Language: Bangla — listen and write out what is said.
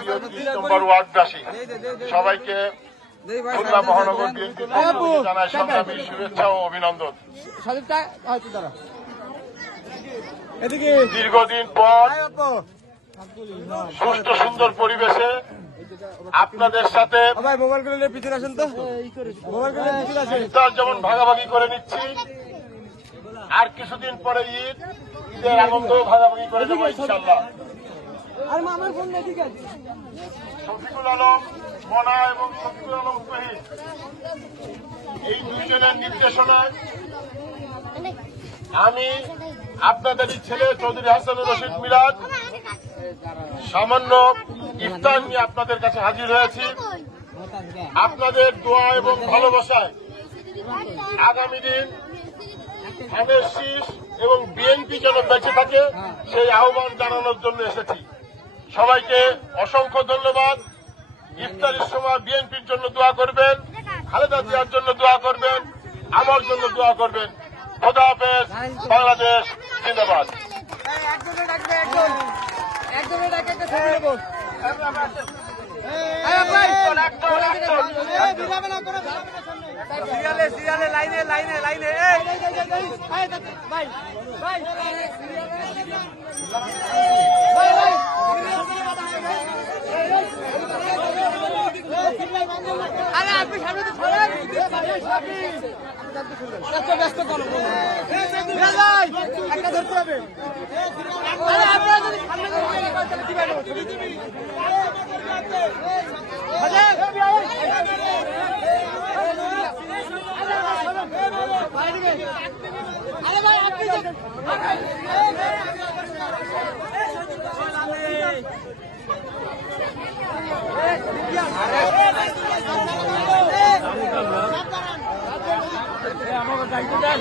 প্রিয় ৩০ নম্বর ওয়ার্ডবাসী সবাইকে খুলনা মহানগর বিএনপির পক্ষ থেকে জানাই সংগ্রামী শুভেচ্ছা ও অভিনন্দন। দীর্ঘদিন পর সুষ্ঠু সুন্দর পরিবেশে আপনাদের সাথে ইফতার যেমন ভাগাভাগি করে নিচ্ছি, আর কিছুদিন পরে ঈদের আনন্দ ভাগাভাগি করে দেবো ইনশাল্লাহ। শফিকুল আলম মনা এবং শফিকুল আলম শহীদ এই দুইজনের নির্দেশনায় আমি আপনাদেরই ছেলে চৌধুরী হাসানুর রশিদ মিরাজ সামান্য ইফতার নিয়ে আপনাদের কাছে হাজির হয়েছি। আপনাদের দোয়া এবং ভালোবাসায় আগামী দিন ধানের শীষ এবং বিএনপি যেন বেঁচে থাকে সেই আহ্বান জানানোর জন্য এসেছি। সবাইকে অসংখ্য ধন্যবাদ। ইফতারের সময় বিএনপির জন্য দোয়া করবেন, খালেদা জিয়ার জন্য দোয়া করবেন, আমার জন্য দোয়া করবেন। খোদা হাফেজ। বাংলাদেশ জিন্দাবাদ। আরে আপনি সামনে তো ব্যস্ত করো একটা ধরতে হবে। আপনারা যদি সামনে আরে ভাই আপনি আমাকে দায়িত্ব দেন।